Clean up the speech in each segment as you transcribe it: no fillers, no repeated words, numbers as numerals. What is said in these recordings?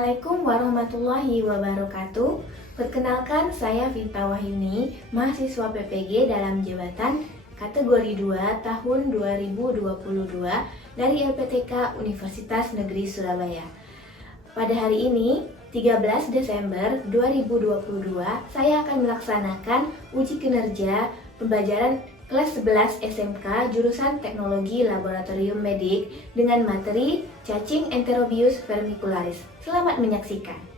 Assalamualaikum warahmatullahi wabarakatuh. Perkenalkan, saya Vita Wahini, mahasiswa PPG dalam jabatan kategori 2 tahun 2022 dari LPTK Universitas Negeri Surabaya. Pada hari ini, 13 Desember 2022, saya akan melaksanakan uji kinerja pembelajaran kelas 11 SMK jurusan Teknologi Laboratorium Medik dengan materi cacing Enterobius vermicularis. Selamat menyaksikan.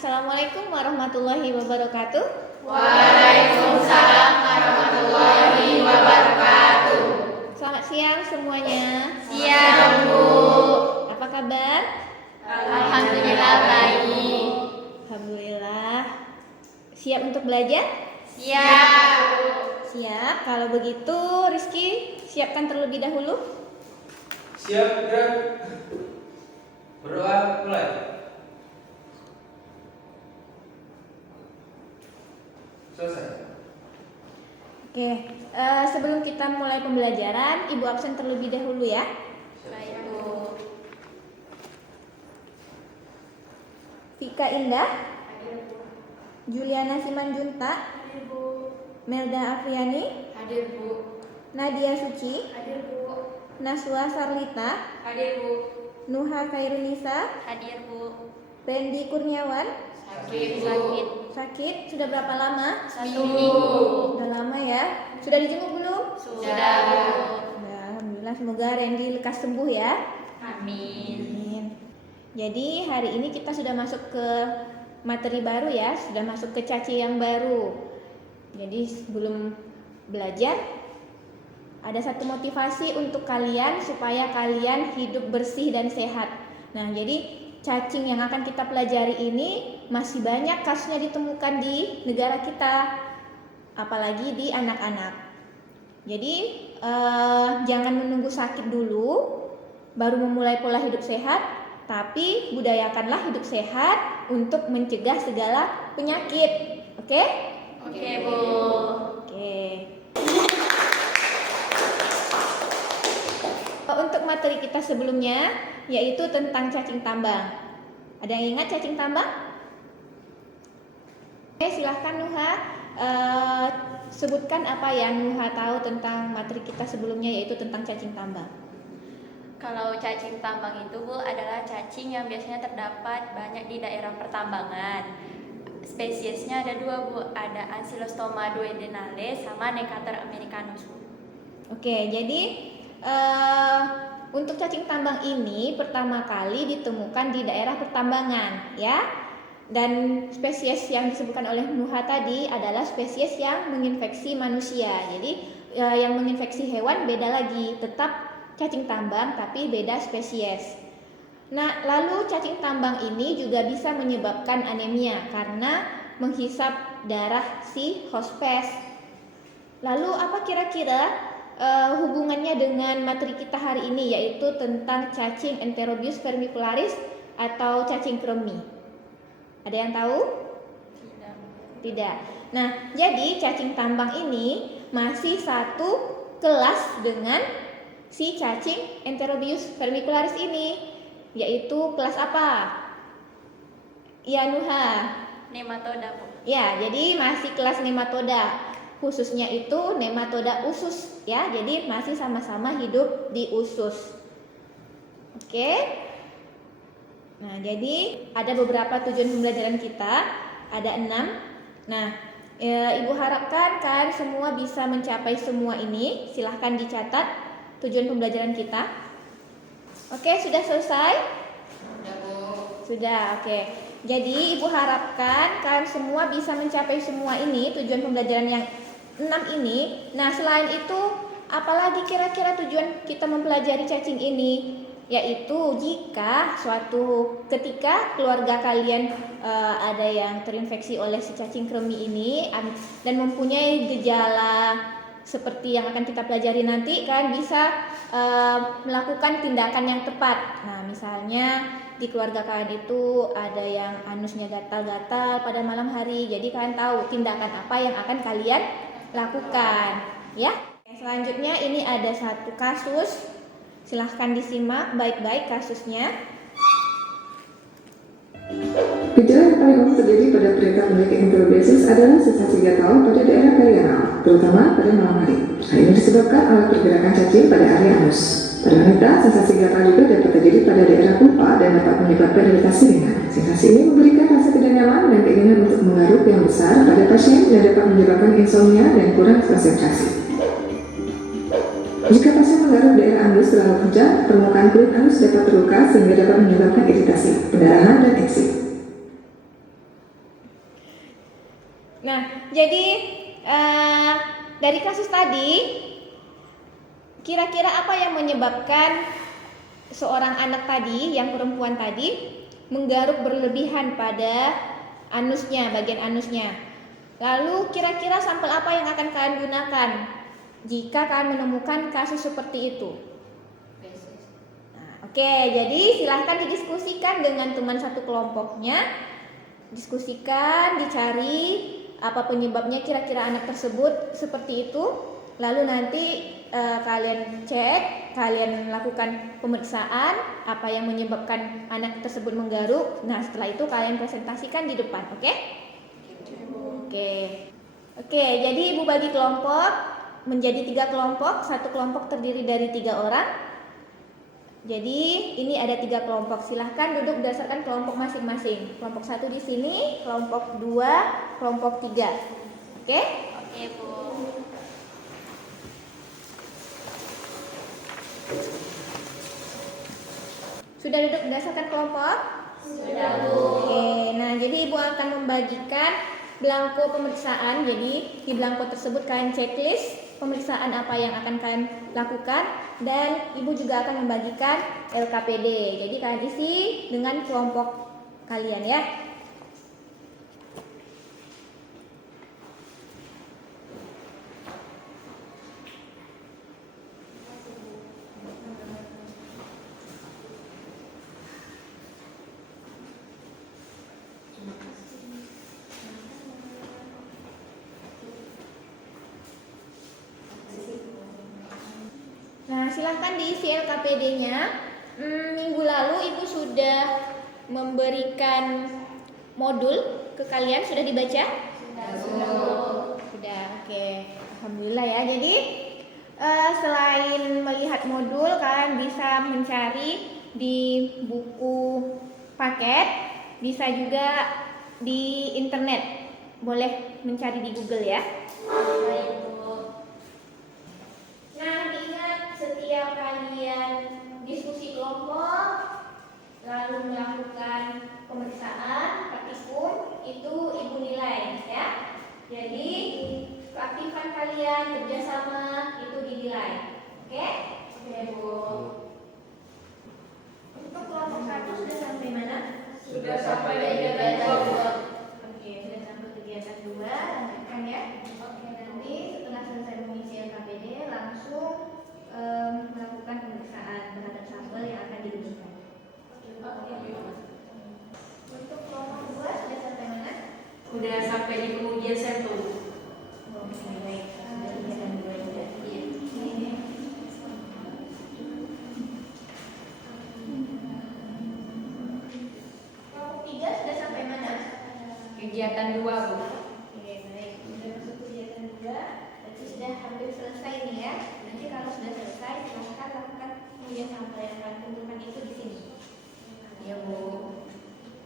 Assalamualaikum warahmatullahi wabarakatuh. Waalaikumsalam warahmatullahi wabarakatuh. Selamat siang semuanya. Siang, Bu. Apa kabar? Alhamdulillah baik. Alhamdulillah. Siap untuk belajar? Siap, Bu. Siap. Kalau begitu, Rizky, siapkan terlebih dahulu. Siap, gerak. Berdoa, mulai. Selesai. Oke, sebelum kita mulai pembelajaran, Ibu absen terlebih dahulu ya. Baik, Bu. Vika Indah, Juliana Simanjunta, Hadir, Bu. Melda Afriani, Hadir, Bu. Nadia Suci, Hadir, Bu. Naswa Sarlita, Hadir, Bu. Nuha Khairunisa, Hadir, Bu. Randy Kurniawan. Sakit, Bu. Sakit, sudah berapa lama? Seminggu. Sudah lama ya. Sudah dijenguk belum? Sudah, Bu. Nah, alhamdulillah, semoga Randy lekas sembuh ya. Amin. Amin. Jadi hari ini kita sudah masuk ke materi baru ya, sudah masuk ke caci yang baru. Jadi sebelum belajar, ada satu motivasi untuk kalian supaya kalian hidup bersih dan sehat. Nah, jadi cacing yang akan kita pelajari ini masih banyak kasusnya ditemukan di negara kita, apalagi di anak-anak. Jadi jangan menunggu sakit dulu baru memulai pola hidup sehat, tapi budayakanlah hidup sehat untuk mencegah segala penyakit. Oke? Oke, Bu. Oke. Untuk materi kita sebelumnya yaitu tentang cacing tambang. Ada yang ingat cacing tambang? Oke, silahkan Nuha, sebutkan apa yang Nuha tahu tentang materi kita sebelumnya yaitu tentang cacing tambang. Kalau cacing tambang itu, Bu, adalah cacing yang biasanya terdapat banyak di daerah pertambangan. Spesiesnya ada dua, Bu. Ada Ancylostoma duodenale sama Necator americanus, Bu. Oke, jadi untuk cacing tambang ini pertama kali ditemukan di daerah pertambangan, ya. Dan spesies yang disebutkan oleh Nuha tadi adalah spesies yang menginfeksi manusia. Jadi yang menginfeksi hewan beda lagi, tetap cacing tambang tapi beda spesies. Nah, lalu cacing tambang ini juga bisa menyebabkan anemia karena menghisap darah si hospes. Lalu apa kira-kira hubungannya dengan materi kita hari ini yaitu tentang cacing Enterobius vermicularis atau cacing kremi? Ada yang tahu? Tidak. Tidak. Nah, jadi cacing tambang ini masih satu kelas dengan si cacing Enterobius vermicularis ini, yaitu kelas apa? Ya, Nuha. Nematoda, Bu. Ya, jadi masih kelas nematoda. Khususnya itu nematoda usus ya. Jadi masih sama-sama hidup di usus. Oke. Nah, jadi ada beberapa tujuan pembelajaran kita, ada 6. Nah, Ibu harapkan kalian semua bisa mencapai semua ini. Silahkan dicatat tujuan pembelajaran kita. Oke, sudah selesai? Sudah, oke. Jadi Ibu harapkan kalian semua bisa mencapai semua ini, tujuan pembelajaran yang 6 ini. Nah, selain itu, apalagi kira-kira tujuan kita mempelajari cacing ini? Yaitu jika suatu ketika keluarga kalian ada yang terinfeksi oleh si cacing kremi ini dan mempunyai gejala seperti yang akan kita pelajari nanti, kalian bisa melakukan tindakan yang tepat. Nah, misalnya di keluarga kalian itu ada yang anusnya gatal-gatal pada malam hari, jadi kalian tahu tindakan apa yang akan kalian lakukan, ya. Selanjutnya ini ada satu kasus, silahkan disimak baik-baik kasusnya. Gejala yang paling umum terjadi pada perintah memiliki enterobiasis adalah sensasi gatal pada daerah perianal, terutama pada malam hari. Hal ini disebabkan oleh pergerakan cacing pada area anus. Pada wanita, sensasi gatal juga dapat terjadi pada daerah pulpa dan dapat menyebabkan iritasi ringan. Sensasi ini memberikan rasa tidak nyaman dan keinginan untuk menggaruk yang besar pada pasien dan dapat menyebabkan insomnia dan kurang konsentrasi. Jika pasien menggaruk daerah anus terlalu kencang, permukaan kulit anus dapat terluka sehingga dapat menyebabkan iritasi, pendarahan, dan eksim. Nah, jadi dari kasus tadi, kira-kira apa yang menyebabkan seorang anak tadi, yang perempuan tadi, menggaruk berlebihan pada anusnya, bagian anusnya? Lalu kira-kira sampel apa yang akan kalian gunakan jika kalian menemukan kasus seperti itu? Nah, oke, jadi silahkan didiskusikan dengan teman satu kelompoknya. Diskusikan, dicari apa penyebabnya kira-kira anak tersebut seperti itu. Lalu nanti kalian cek, kalian lakukan pemeriksaan apa yang menyebabkan anak tersebut menggaruk. Nah, setelah itu kalian presentasikan di depan, oke? Oke, jadi Ibu bagi kelompok menjadi 3 kelompok. Satu kelompok terdiri dari 3 orang. Jadi ini ada 3 kelompok. Silahkan duduk berdasarkan kelompok masing-masing. Kelompok 1 di sini, kelompok 2, kelompok 3. Oke? Oke, Bu. Sudah duduk berdasarkan kelompok? Sudah, Bu. Oke, nah jadi Ibu akan membagikan belangko pemeriksaan. Jadi di belangko tersebut kalian checklist pemeriksaan apa yang akan kalian lakukan, dan Ibu juga akan membagikan LKPD. Jadi kalian isi dengan kelompok kalian ya. Nah, silahkan diisi LKPD-nya. Minggu lalu Ibu sudah memberikan modul ke kalian, sudah dibaca? Sudah, oke. Alhamdulillah ya. Jadi selain melihat modul, kalian bisa mencari di buku paket, bisa juga di internet. Boleh mencari di Google ya. Baik, Bu. Nah, ingat setiap kalian diskusi kelompok lalu melakukan pemeriksaan praktikum, itu Ibu nilai ya. Jadi keaktifan kalian kerjasama itu dinilai. Oke? Oke, Bu. Untuk kelompok 1 sudah sampai mana? Sudah sampai kegiatan 2, Bu. Oke, sudah sampai kegiatan 2. Lanjutkan ya. Oke, nanti setelah selesai mengisi LKPD langsung melakukan pemeriksaan terhadap sampel yang akan diberikan. Untuk kelompok 2 sudah sampai mana? Udah sampai di pengujian sampel. Oke, baik. Sudah kegiatan 2 juga. Iya. Kelompok 3 sudah sampai mana? Kegiatan 2, Bu. Oke, baik. Sudah masuk kegiatan 2. Berarti sudah hampir selesai nih ya. Nanti kalau sudah selesai, silahkan lakukan pengujian sampel yang kalian kumpulkan itu di sini. Iya, Bu.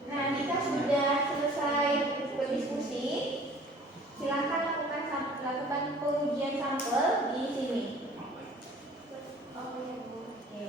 Nah, jika sudah selesai berdiskusi, silahkan lakukan pengujian sampel di sini. Oke.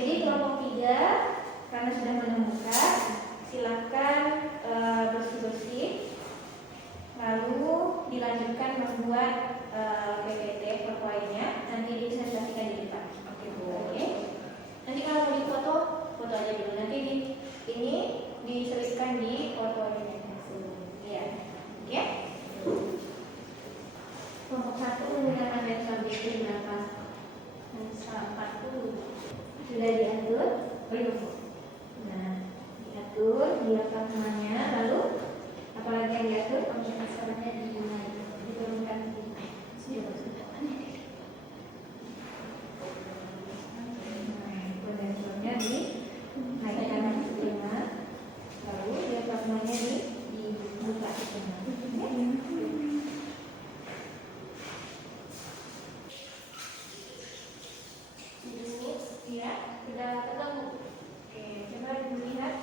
Jadi kelompok 3 karena sudah menemukan, silakan bersih-bersih, lalu dilanjutkan membuat PPT PowerPoint-nya, nanti dipresentasikan di depan. Oke Bu. Oke. Nanti kalau mau difoto, foto aja dulu. Nanti ini diselipkan di PowerPoint-nya langsung. Iya. Oke. Kelompok 1 menggunakan metode berapa? 40 sudah diatur. Belum. Nah, diatur diatur semuanya, lalu apalagi yang diatur? Pembahasannya diturunkan sedikit. Kondensornya dinaikkan setengah, lalu diafragmanya dibuka setengah. Ibu, ya, sudah ketemu. Oke, coba dilihat.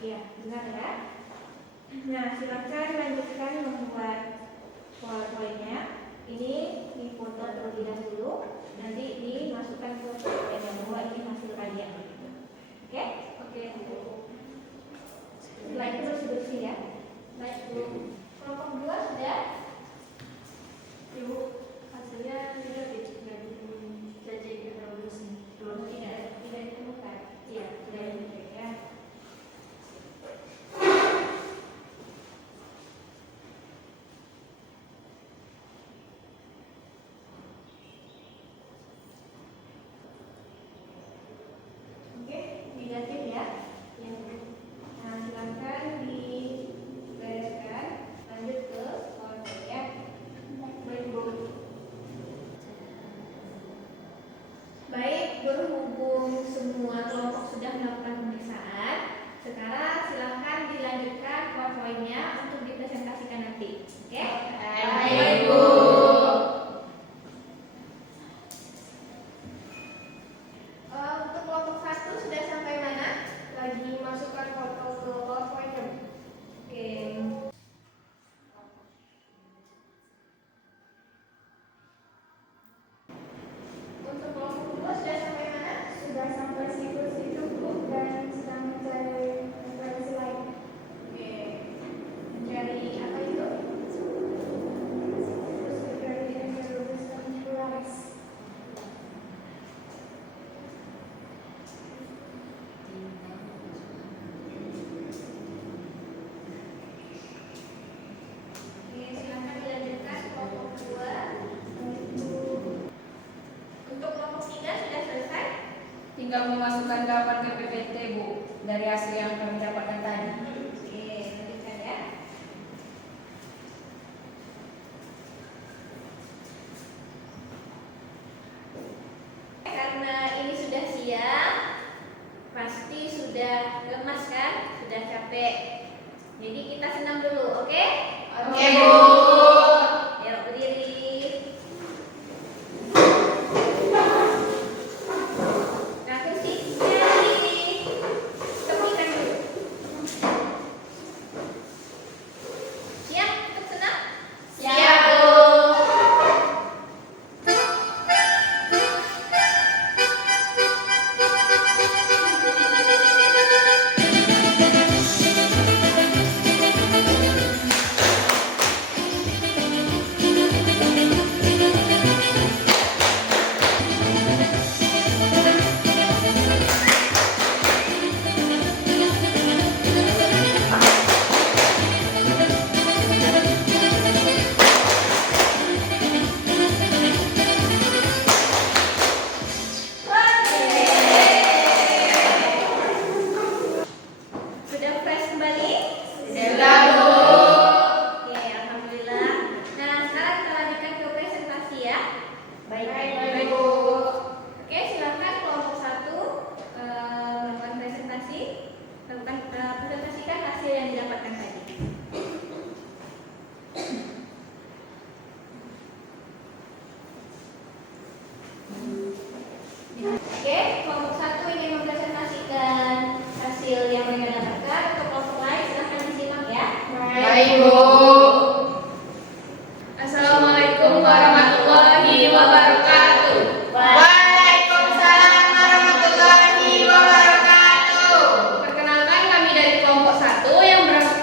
Ya, benar ya. Nah, silakan lanjutkan membuat PowerPoint-nya. Ini difoto terlebih dahulu, nanti dimasukkan ke PowerPoint bahwa ini hasil kajian. Oke? Oke. Setelah itu bersih-bersih ya. Baik, Bu. Kelompok 2 sudah? Ibu, hasilnya tidak jadi belum tidak ditemukan. Iya, sudah ditemukan ya. Oke, negatif ya. Nah, silakan dibereskan. Lanjut ke PowerPoint ya. Baik, Bu. Baik, berhubung semua kelompok sudah melakukan pemeriksaan, sekarang silakan dilanjutkan PowerPoint-nya untuk dipresentasikan nanti. Oke? Baik, Bu. Untuk kelompok 1 sudah sampai mana? Lagi masukkan foto ke PowerPoint-nya. Oke. Untuk kelompok 2 sudah sampai mana? Sudah sampai situ-situ Bu dan sedang mencari referensi lain. Oke. Mencari apa itu? Mencari referensi polaris. Oke, silakan dilanjutkan kelompok 2. Untuk kelompok 3 sudah selesai? Tinggal memasukkan jawaban ke PPT Bu dari hasil yang kami dapatkan tadi. Oke, lanjutkan ya. Karena ini sudah siang, pasti sudah lemas kan? Sudah capek. Jadi kita senam dulu, oke? Oke, Bu. Yuk berdiri. Nah, kursinya ditemukan dulu. Siap untuk senam? Siap, Bu. hasil yang mereka dapatkan. Untuk kelompok lain silahkan disimak ya. Baik, Bu. Assalamualaikum warahmatullahi wabarakatuh. Waalaikumsalam warahmatullahi wabarakatuh. Perkenalkan, kami dari kelompok 1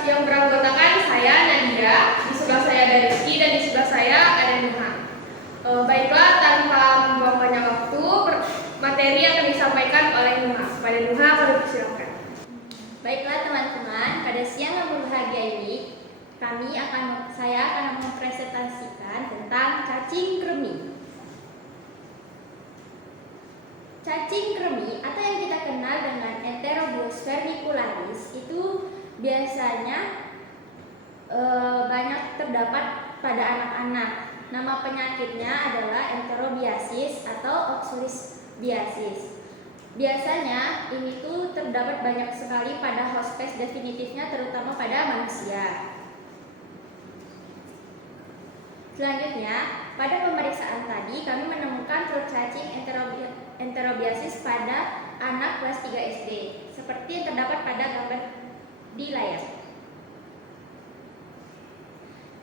yang beranggotakan saya Nadia, di sebelah saya ada Rizky dan di sebelah saya ada Nuha. Baiklah, tanpa membuang banyak waktu, materi akan disampaikan oleh Nuha. Kepada Nuha, kami persilakan. Baiklah teman-teman, pada siang yang berbahagia ini saya akan mempresentasikan tentang cacing kremi. Cacing kremi atau yang kita kenal dengan Enterobius vermicularis itu biasanya banyak terdapat pada anak-anak. Nama penyakitnya adalah enterobiasis atau oxalisbiasis. Biasanya ini tuh terdapat banyak sekali pada hospes definitifnya, terutama pada manusia. Selanjutnya, pada pemeriksaan tadi kami menemukan telur cacing enterobiasis pada anak kelas 3 SD, seperti yang terdapat pada gambar di layar.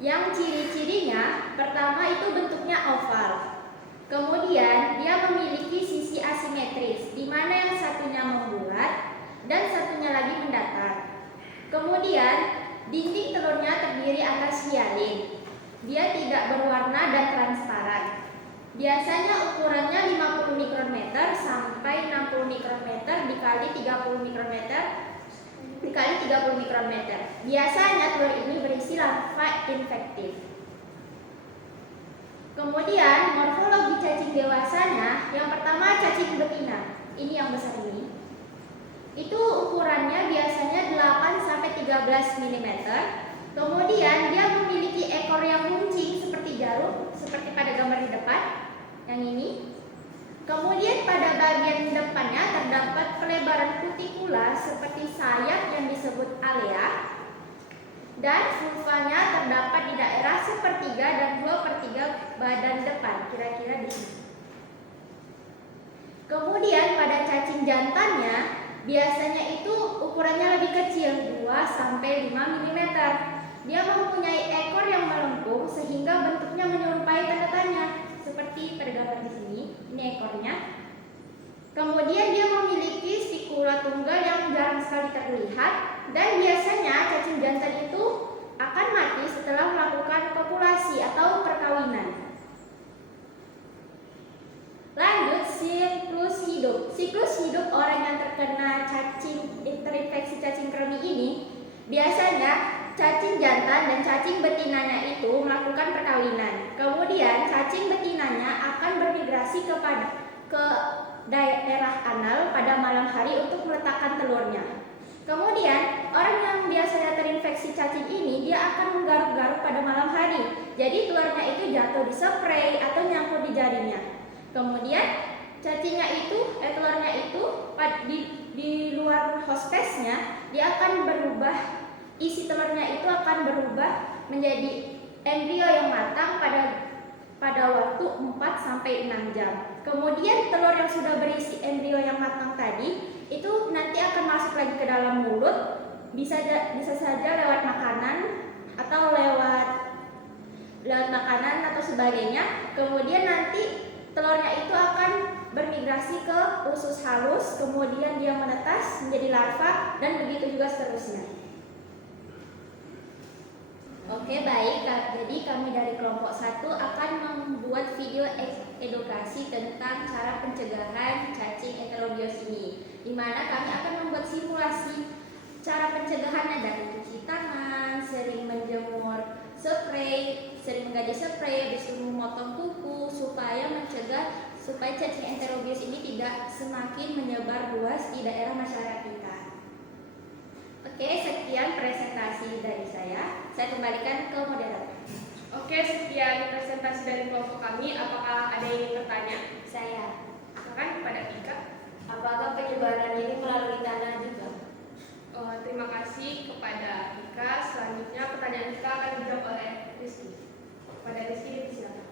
Yang ciri-cirinya, pertama itu bentuknya oval. Kemudian dia memiliki sisi asimetris, di mana yang satunya membulat dan satunya lagi mendatar. Kemudian dinding telurnya terdiri atas hialin. Dia tidak berwarna dan transparan. Biasanya ukurannya 50 mikrometer sampai 60 mikrometer dikali 30 mikrometer dikali 30 mikrometer. Biasanya telur ini berisi larva infektif. Kemudian morfologi cacing dewasanya, yang pertama cacing betina. Ini yang besar ini. Itu ukurannya biasanya 8 sampai 13 mm. Kemudian dia memiliki ekor yang runcing seperti jarum, seperti pada gambar di depan yang ini. Kemudian pada bagian depannya terdapat pelebaran kutikula seperti sayap yang disebut alea. Dan vulvanya terdapat di daerah 1/3 dan 2/3 badan depan, kira-kira di sini. Kemudian pada cacing jantannya biasanya itu ukurannya lebih kecil, 2 sampai 5 mm. Dia mempunyai ekor yang melengkung sehingga bentuknya menyerupai tanda tanya, seperti pada gambar di sini. Ini ekornya. Kemudian dia memiliki spikula tunggal yang jarang sekali terlihat, dan biasanya cacing jantan itu akan mati setelah melakukan kopulasi atau perkawinan. Lanjut, siklus hidup. Siklus hidup orang yang terkena terinfeksi cacing kremi ini, biasanya cacing jantan dan cacing betinanya itu melakukan perkawinan. Kemudian cacing betinanya akan bermigrasi ke daerah anal pada malam hari untuk meletakkan telurnya. Kemudian orang yang biasanya terinfeksi cacing ini dia akan menggaruk-garuk pada malam hari. Jadi telurnya itu jatuh di spray atau nyangkut di jarinya. Kemudian telurnya itu di luar hospesnya dia akan berubah. Isi telurnya itu akan berubah menjadi embrio yang matang pada waktu 4 sampai 6 jam. Kemudian telur yang sudah berisi embrio yang matang tadi itu nanti akan masuk lagi ke dalam mulut, bisa saja lewat makanan atau lewat makanan atau sebagainya. Kemudian nanti telurnya itu akan bermigrasi ke usus halus, kemudian dia menetas menjadi larva dan begitu juga seterusnya. Oke, baik. Jadi kami dari kelompok 1 akan membuat video edukasi tentang cara pencegahan cacing enterobius ini, di mana kami akan membuat simulasi cara pencegahannya dari cuci tangan, sering menjemur spray, sering mengganti spray, habis itu memotong kuku supaya cacing enterobius ini tidak semakin menyebar luas di daerah masyarakat kita. Oke, sekian presentasi dari saya. Saya kembalikan ke moderator. Oke, sekian presentasi dari kelompok kami. Apakah ada yang ingin bertanya? Saya, Silakan kepada Ika. apakah penyebaran ini melalui tanah juga? Terima kasih kepada Ika. Selanjutnya pertanyaan Ika akan dijawab oleh Rizky. Pada Rizky, silakan.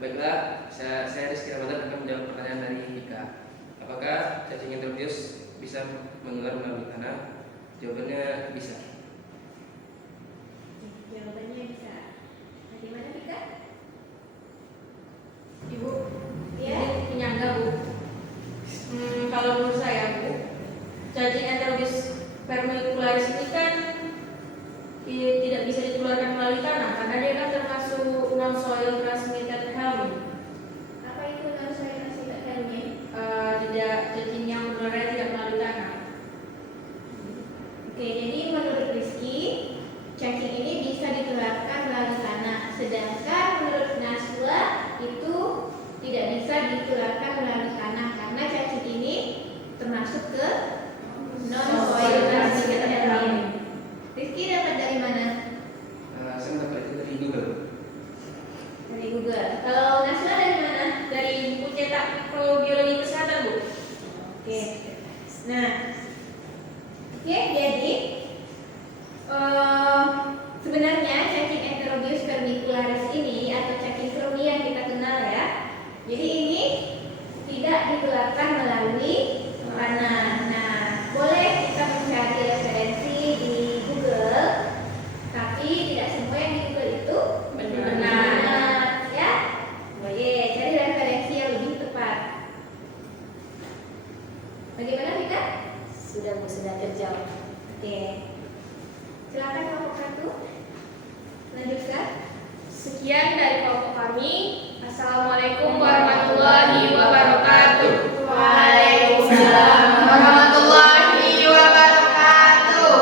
Baiklah, saya Rizky Ramadan akan menjawab pertanyaan dari Ika. Apakah cacing enterobius bisa menular melalui tanah? Jawabannya bisa. Jawabannya bisa. Bagaimana Vika? Ibu, Ya. ini penyangga Bu. Kalau menurut saya Bu, cacing enterobis vermicularis ini kan tidak bisa ditularkan melalui tanah karena dia kan termasuk non-soil transmitted helminth. Apa itu non-soil helminth? Tidak, cacing yang menularnya tidak melalui tanah. Oke, jadi menurut Rizky, cacing ini bisa ditularkan melalui tanah, sedangkan menurut Naswa itu tidak bisa ditularkan melalui tanah karena cacing ini termasuk ke non-soil transmitted helminth. Rizky dapat dari mana? Saya mendapat itu dari Google. Dari Google. Kalau Naswa dari mana? Dari buku cetak Mikrobiologi Kesehatan Bu. Oke. Nah, oke, jadi sebenarnya cacing Enterobius vermicularis ini atau cacing kremi yang kita kenal ya. Jadi ini tidak ditularkan melalui tanah. Nah, boleh kita mencari referensi di Google, tapi tidak semua yang di Google itu benar. Ya, boleh cari referensi yang lebih tepat. Bagaimana Vika? Sudah Bu, sudah terjawab. Oke. Silakan kelompok 1. Lanjutkan. Sekian dari kelompok kami. Assalamualaikum warahmatullahi wabarakatuh. Waalaikumsalam warahmatullahi wabarakatuh.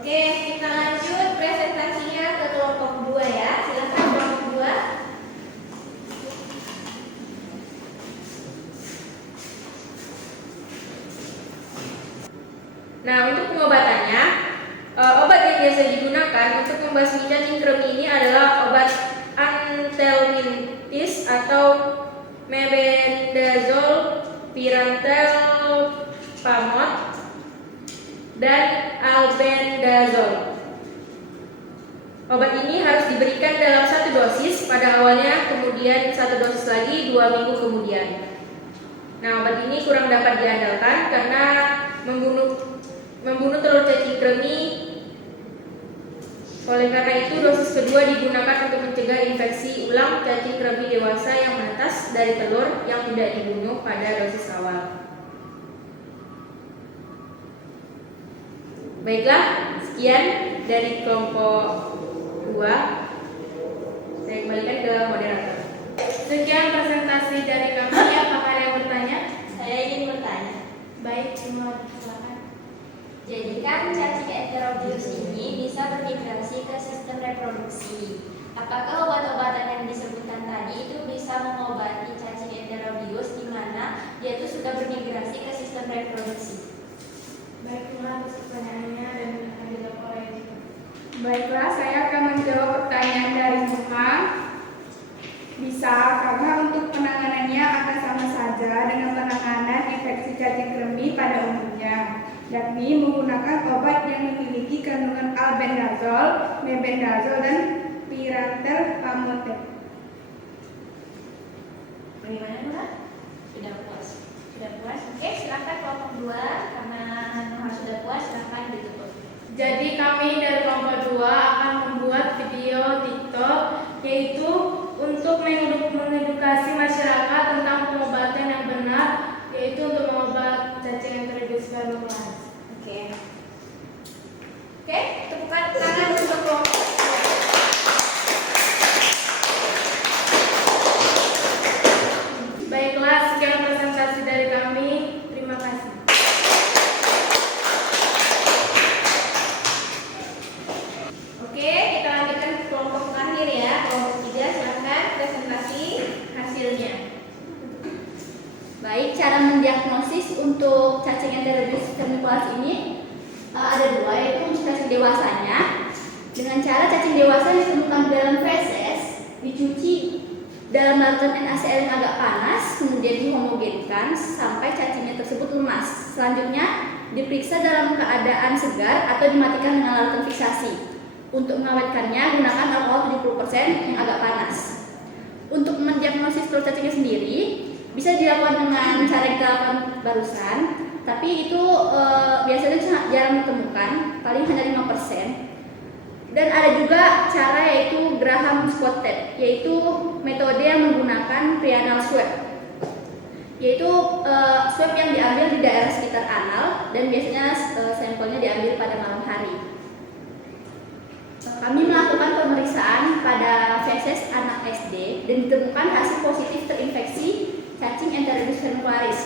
Oke, kita lanjut presentasinya ke kelompok 2 ya. Silakan kelompok 2. Nah, untuk pengobatannya, obat yang biasa digunakan untuk membasmi cacing kremi ini adalah obat antelmintis atau mebendazole, pirantel, pamot, dan albendazole. Obat ini harus diberikan dalam 1 dosis pada awalnya, kemudian 1 dosis lagi 2 minggu kemudian. Nah, obat ini kurang dapat diandalkan karena membunuh telur cacing kremi. Oleh karena itu, dosis kedua digunakan untuk mencegah infeksi ulang cacing kremi dewasa yang menetas dari telur yang tidak dibunuh pada dosis awal. Baiklah, sekian dari kelompok 2. Saya kembalikan ke moderator. Sekian presentasi dari kami. Apakah ada yang bertanya? Saya ingin bertanya. Baik, silakan. Jadi kan cacing Enterobius ini bisa bermigrasi ke sistem reproduksi. Apakah obat-obatan yang disebutkan tadi itu bisa mengobati cacing Enterobius di mana dia itu sudah bermigrasi ke sistem reproduksi? Baiklah, atas pertanyaannya dan akan dijawab oleh. Baiklah, saya akan menjawab pertanyaan dari Muhammad. Bisa, karena untuk penanganannya akan sama saja dengan penanganan infeksi cacing kremi pada umumnya, yakni menggunakan obat yang memiliki kandungan albendazole, mebendazole, dan pirantel pamotep. Bagaimana Nurah? Sudah puas. Sudah puas? Oke, silakan kelompok 2. Karena Nurah sudah puas, silakan ditutup. Jadi kami dari kelompok 2 akan membuat video TikTok yaitu untuk mengedukasi masyarakat tentang pengobatan yang benar, yaitu untuk mengobat cacing Enterobius vermicularis. Oke. Oke, tepukan tangan untuk kelompok 2. Baiklah, sekian presentasi dari kami. Terima kasih. Oke, kita lanjutkan ke kelompok terakhir ya. Kelompok 3, silakan presentasi hasilnya. Baik, cara mendiagnosis untuk cacing Enterobius vermicularis ini ada 2, yaitu untuk cacing dewasanya. Dengan cara cacing dewasa ditemukan dalam feses, dicuci dalam larutan NaCl yang agak panas, kemudian dihomogenkan sampai cacingnya tersebut lemas. Selanjutnya diperiksa dalam keadaan segar atau dimatikan dengan larutan fiksasi. Untuk mengawetkannya, gunakan alkohol 70% yang agak panas. Untuk mendiagnosis telur cacingnya sendiri, dilakukan dengan cara yang kita lakukan barusan, tapi itu biasanya sangat jarang ditemukan, paling hanya 5%. Dan ada juga cara yaitu Graham spotted, yaitu metode yang menggunakan preanal swab, yaitu swab yang diambil di daerah sekitar anal dan biasanya sampelnya diambil pada malam hari. Kami melakukan pemeriksaan pada feses anak SD dan ditemukan hasil positif terinfeksi cacing Enterobius vermicularis.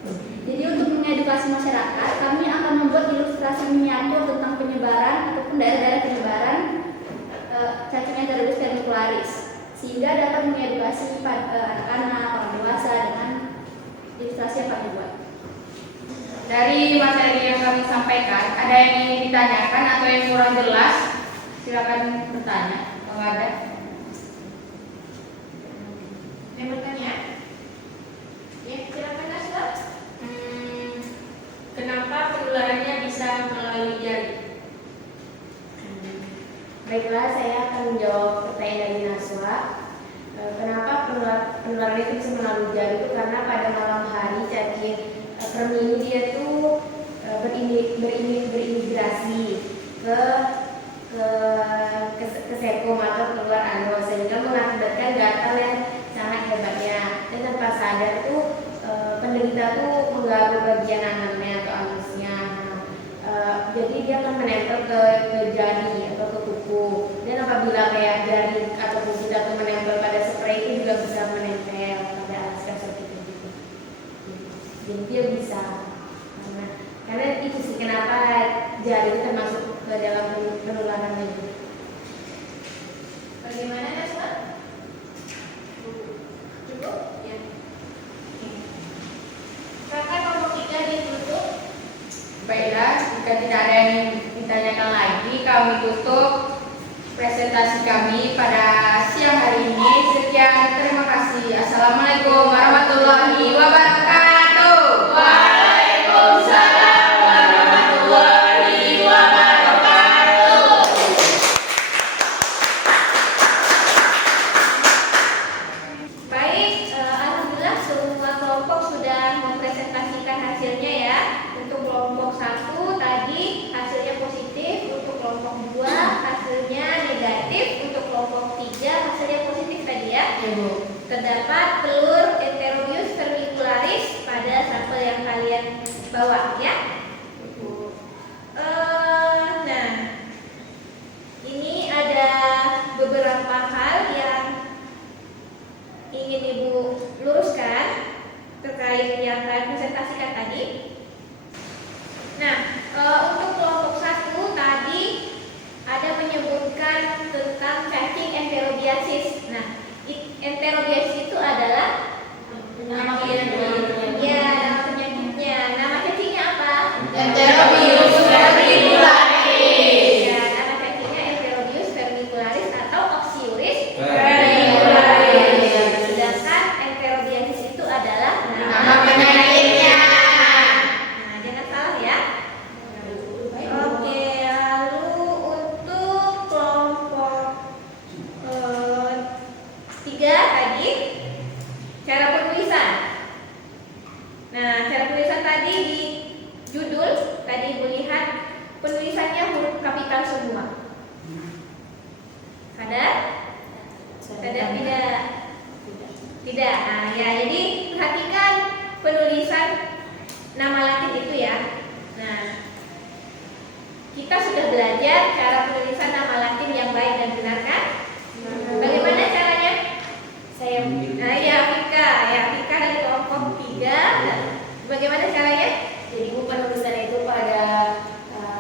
Jadi untuk mengedukasi masyarakat, kami akan membuat ilustrasi miniatur tentang penyebaran ataupun daerah-daerah penyebaran cacing Enterobius vermicularis, sehingga dapat mengedukasi anak-anak, orang dewasa dengan ilustrasi yang kami buat. Dari materi yang kami sampaikan, ada yang ingin ditanyakan atau yang kurang jelas? Silakan bertanya. Kalau ada Yang bertanya? Ya, silakan Naswa. kenapa penularannya bisa melalui jari? Baiklah, saya akan menjawab pertanyaan dari Naswa. Kenapa penularan itu bisa melalui jari itu karena pada malam hari cacing kremi ini dia tuh berimigrasi ke sekom atau keluar anus, sehingga mengakibatkan gatal yang sangat hebatnya, dan tanpa sadar tuh penderita tuh mengganggu bagian anamnya atau anusnya. Jadi dia akan menempel ke jari atau ke kuku, dan apabila kayak jari atau kuku itu menempel pada spray itu juga bisa menempel pada alas seperti itu. Jadi dia bisa karena itu sih kenapa jari itu termasuk ke dalam penularan itu. Bagaimana Naswa? Cukup? Ya. Silakan kelompok 3 ditutup. Baiklah, jika tidak ada yang ditanyakan lagi, kami tutup presentasi kami pada siang hari ini. Sekian, terima kasih. Assalamualaikum warahmatullahi wabarakatuh. Waalaikumsalam warahmatullahi wabarakatuh. Baik, alhamdulillah semua kelompok sudah mempresentasikan hasilnya ya. Untuk kelompok 1 tadi hasilnya positif, untuk kelompok 2 hasilnya negatif, untuk kelompok 3 hasilnya positif tadi ya. Terdapat telur Enterobius vermicularis pada sampel yang kalian bawa ya. Nah, ini ada beberapa hal yang ingin Ibu luruskan terkait yang kalian presentasikan tadi. Nah, untuk kelompok 1 tadi ada menyebutkan tentang cacing enterobiasis. Nah, enterobiasis itu adalah Nama penyakitnya. ya nama penyakitnya. Nama cacingnya apa? Enterobius vermicularis. Ya, nama cacingnya Enterobius vermicularis atau Oxyuris Vermicularis. Sedangkan enterobiasis itu adalah Nama penyakitnya. Nah, jangan salah ya. Oke, lalu untuk kelompok 3 tadi cara penulisan. Nah, cara penulisan tadi di judul tadi Ibu lihat penulisannya huruf kapital semua. Sadar? Sadar tidak? Tidak. Nah, ya, jadi perhatikan penulisan nama Latin itu ya. Nah, kita sudah belajar cara penulisan nama Latin yang baik dan benar kan? Bagaimana caranya? Nah, ya Vika dari kelompok 3. Bagaimana caranya? Jadi penulisan itu pada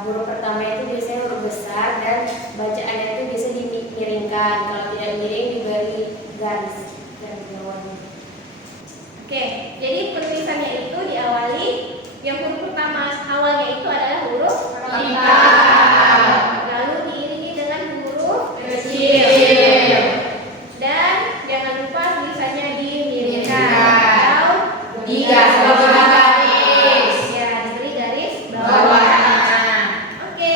huruf pertama itu biasanya huruf besar dan bacaannya itu bisa dimiringkan. Kalau tidak miring diberi garis bawah. Oke, jadi penulisannya itu diawali yang huruf pertama awalnya itu adalah huruf Kapital. lalu diiringi dengan huruf Kecil. dan jangan lupa tulisannya dimiringkan Miringkan. atau Digas bawah garis. ya diberi garis Bawahnya. Oke,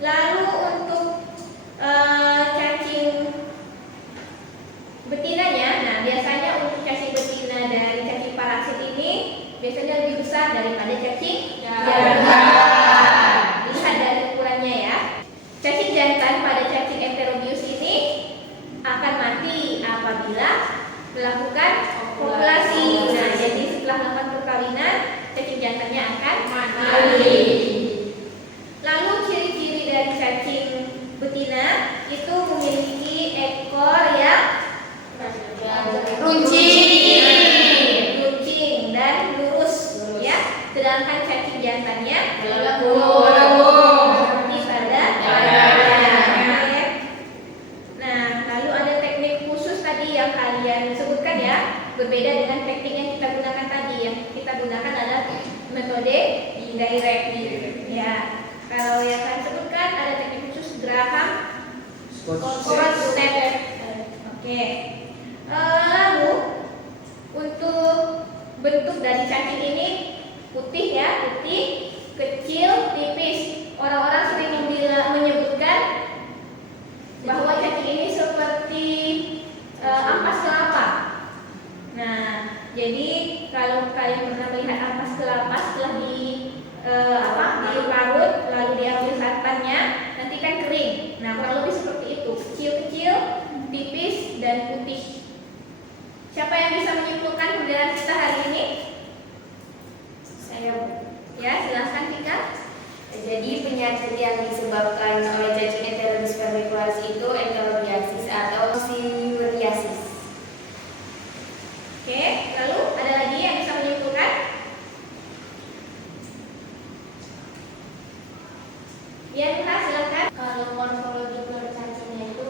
lalu untuk cacing betinanya, nah biasanya untuk cacing betina dari cacing parasit ini daripada cacing jantan. Lihat dari ukurannya ya. Cacing jantan pada cacing Enterobius ini akan mati apabila melakukan populasi. Nah, jadi setelah melakukan perkawinan, cacing jantannya akan mati. Lalu ciri-ciri dari cacing betina itu memiliki ekor yang runcing dan lurus, ya. Sedangkan cacing jantannya Melengkung. seperti pada badannya. Nah, lalu ada teknik khusus tadi yang kalian sebutkan ya, berbeda dengan teknik yang kita gunakan tadi. Yang kita gunakan adalah metode indirect. Ya, kalau yang kalian sebutkan ada teknik khusus Graham Scott step. Oke. Lalu untuk bentuk dari cacing ini putih ya, putih, kecil, tipis. Orang-orang sering menyebutkan bahwa cacing ini seperti ampas kelapa. Nah, jadi kalau kalian pernah melihat ampas kelapa setelah diparut lalu diambil santannya, nanti kan kering. Nah, kurang lebih seperti itu, kecil-kecil, tipis dan putih. Siapa yang bisa menyimpulkan pembelajaran kita hari ini? Saya, Ya, silahkan Tika. jadi penyakit yang disebabkan oleh cacing Enterobius vermicularis itu enterobiasis atau psoriasis. Oke, lalu ada lagi yang bisa menyimpulkan? Ya, Nuha, silakan. Kalau morfologi telur cacingnya itu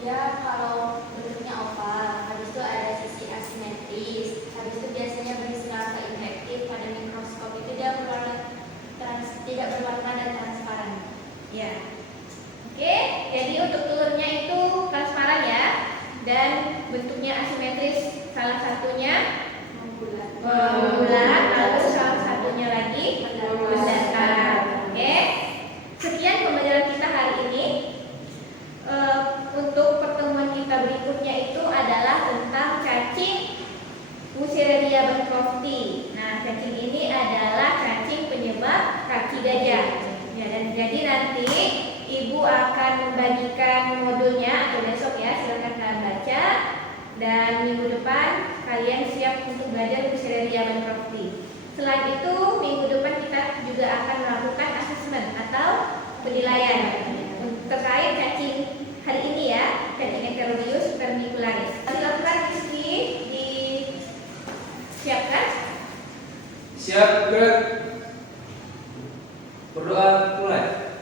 dia kalau bentuknya oval, habis itu ada sisi asimetris, habis itu biasanya berskala infektif. Pada mikroskop itu dia tidak berwarna dan transparan. Ya. Oke, jadi untuk telurnya itu transparan ya, dan bentuknya asimetris. Salah satunya bulat, lalu salah satunya lagi mendatar. Oke. Sekian pembelajaran kita hari ini. Untuk pertemuan kita berikutnya itu adalah tentang cacing Wuchereria bancrofti. Nah, cacing ini adalah cacing penyebab kaki gajah. Ya, dan jadi nanti Ibu akan membagikan modulnya atau besok ya, silakan kalian baca. Dan minggu depan kalian siap untuk belajar Wuchereria bancrofti. Selain itu, minggu depan kita juga akan melakukan asesmen atau penilaian terkait cacing hari ini ya, cacing Enterobius vermicularis. Silakan Rizky disiapkan. Siap, gerak. Berdoa mulai.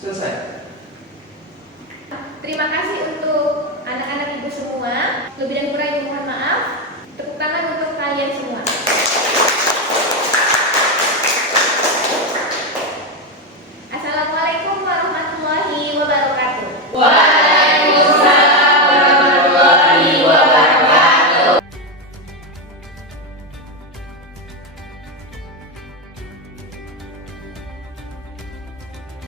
Selesai. Terima kasih untuk anak-anak Ibu semua. Lebih dan kurang Ibu mohon maaf. Tepuk tangan untuk kalian semua.